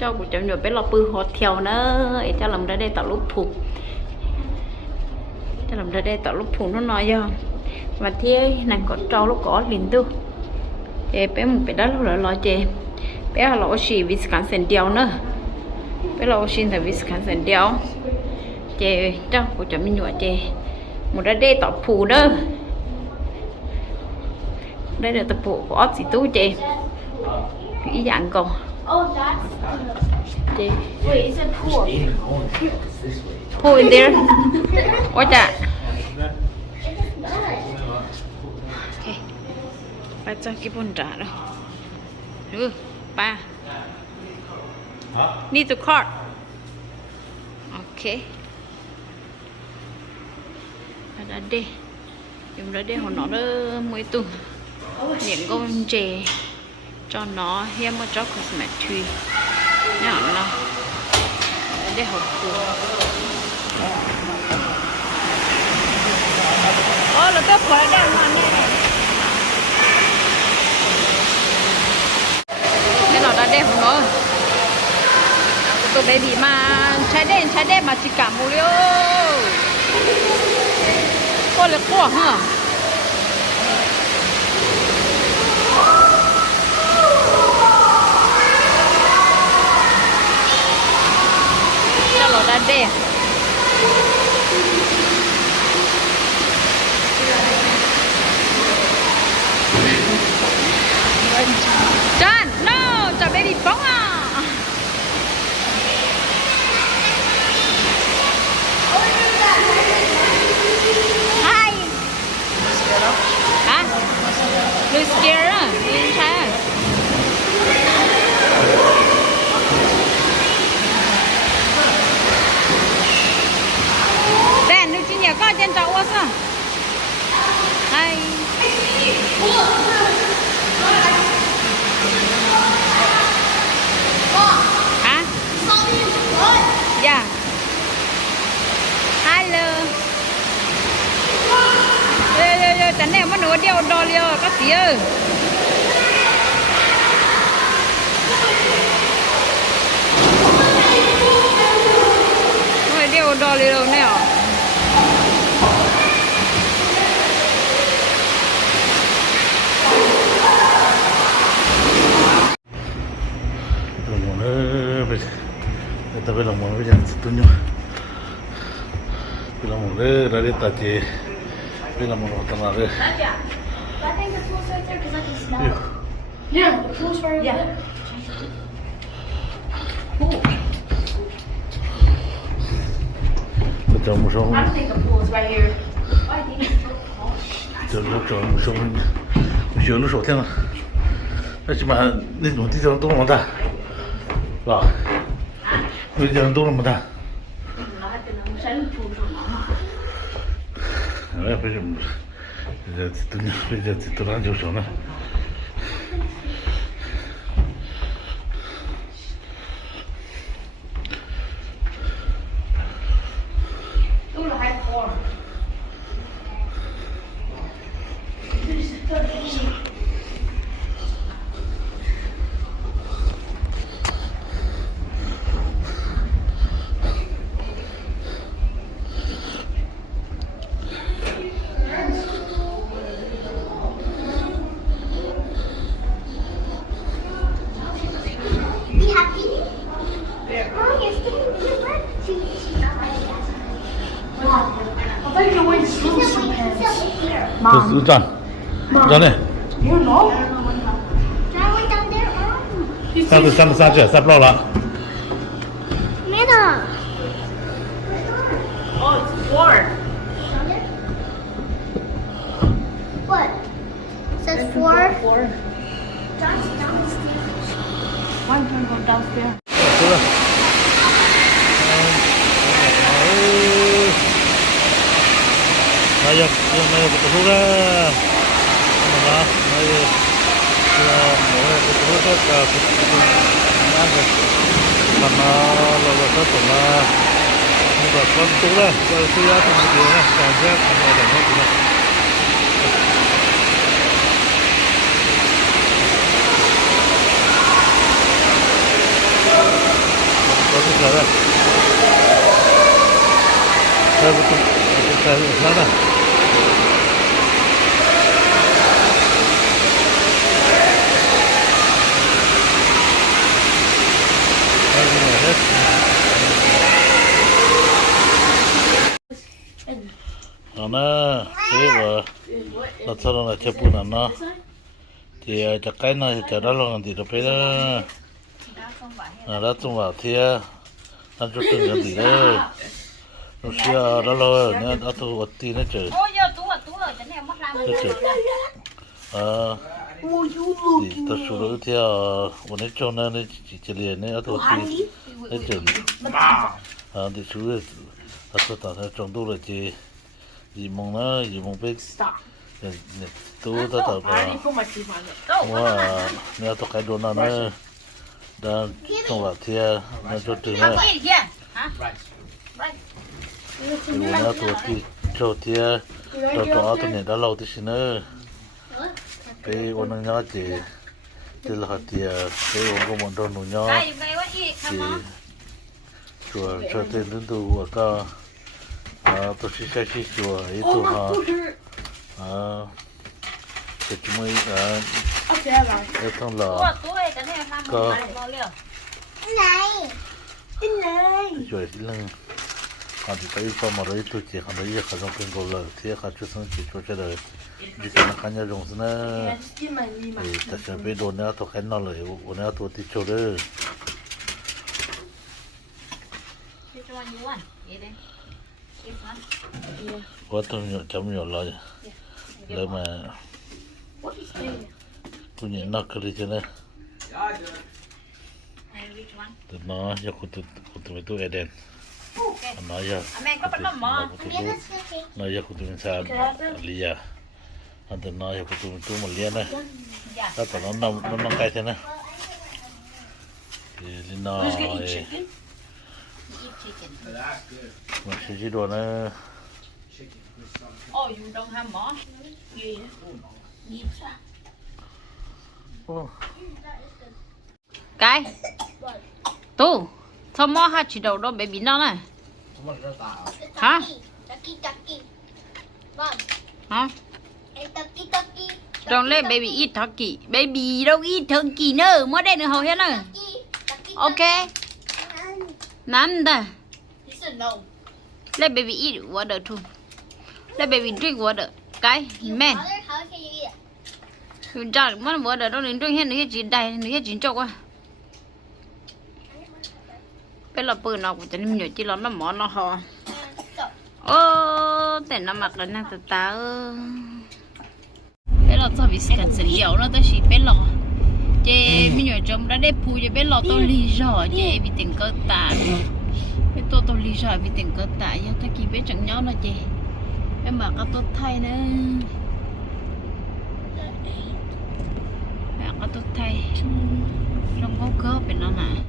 cho của chồng nhồi bé lọ bự hot theo nữa cho làm ra đây tạo lúc phụ cho làm ra đây tạo lúc phụ nó nói do và thế nàng có trâu lúc có liền tu bé một bé đó lúc lo chè bé là xì Wisconsin đeo nữa bé là xì tại Wisconsin đeo chè cho của chồng mình nhồi chè một ra đây tạo phụ đó đây là tập phụ của ốc xì tú chè cái dạng còn Wait, is it pool? Pool in there. Watch that. Okay. Ba cho cái bún trả rồi. Ba. Need to cart. Okay. Đã đi. Dùng ra đây hồi nó đỡ mới tu. Những con chè cho nó hiếm một chó cosmetic tree. Nhá nó để học phụ là cái phải đang làm này cái nó đã đẹp không nó tụi baby mà trái đen mà chỉ cảm mùi liêu có là quả hả đã đẹp John, no, cho baby bóng à hi hả? You're scared à? You're shy nhà có trên trâu quá sao? Hay. Hả? Dạ. Hello. Yo, tận này mà nó đeo đo liêu các tí ơi. Nó đeo đo liêu này à? Tapi lah mau macam setuju. Bila mau dari tadi, bila mau tanah I le. think the pool's right there because I can smell it. Yeah, the pool's right there. Macam musuh. I don't think the pool's right here. I think it's so close. Macam musuh lu手天了。那起码那种地方都那么大，是吧？那地方都那么大。哎，为什么？这篮球手呢？都是还破。这站，站那。You know? Sắp sắp lo了。Mina. Oh, it's 4. What? Says 4. 4. John's downstairs. One can go downstairs. Ayo betul kan? Mana? Ayo. Mau betul kan? Ada. Mana lalu satu mana? Mudah betul lah. Kalau siapa yang dia saja ada macam. cái đó cái bút cái đó đó nó cái vừa nó sau đó là chụp bút nó thì chắc cái này thì chắc đó là thì nó phải đó tung vào thì ăn chút từng cái gì đấy nó xia đó là nó đã tu vật tí nó chơi thì ta số đó thìวันนี้cho nên chỉ liền này tu vật tí nó chơi thì số ta ta trong tu là chỉ gì mong nó gì mong biết tu ta ta wow nếu tu cái đồ nào nó đang trong vào thì nó cho từ nó thì nó tu thì cho thì cho tôi này đã lâu thì xin nữa cái ông nó chỉ là thì cái ông có muốn đồ nhỏ thì chùa cho tên đến tu ở cái tôi sẽ chùa ấy tu thì chúng mình ở trong lò có chùa thì lưng còn thì cái con mà đấy tôi chỉ còn đấy khả năng kinh cầu lợi thì khả chút xong chỉ cho đời chỉ cần khả năng dùng nữa thì ta sẽ biết đồ nữa tôi khánh nó lợi đồ nữa tôi thì cho đấy có tôi nhỏ chấm nhỏ lợi lợi mà tôi nhìn nó cái gì chứ nữa từ nó giờ của tôi Eden nó giờ nó giờ của tôi sao Lia anh từ nó giờ của tôi một liên này ta từ nó cái thế này thì nó mà chỉ đồ nó oh you don't have more cái tu sao mò ha chỉ đầu đó baby nó này hả hả don't let baby eat turkey baby don't eat turkey nữa mới đây nữa hầu hết nữa ok nắm đây let baby eat water too let baby drink water cái men ra mất water đâu nên drink hết nữa chỉ đầy nữa chỉ cho qua cái là bự nó cũng chẳng nhiều chỉ là nó mỏ nó hò ô để nó mặc lên năng ta cái là sao bị sẵn sẵn dẻo nó tới chỉ bé lò chế mình nhớ trong đã để phu chế bé lò tôi lì rõ chế bị tình cơ tạ cái tôi lì rõ bị tình cơ tạ nhưng ta kỳ bé chẳng nhau nó chế em mà có tốt thay nữa có tốt thay trong có cơ bên nó mà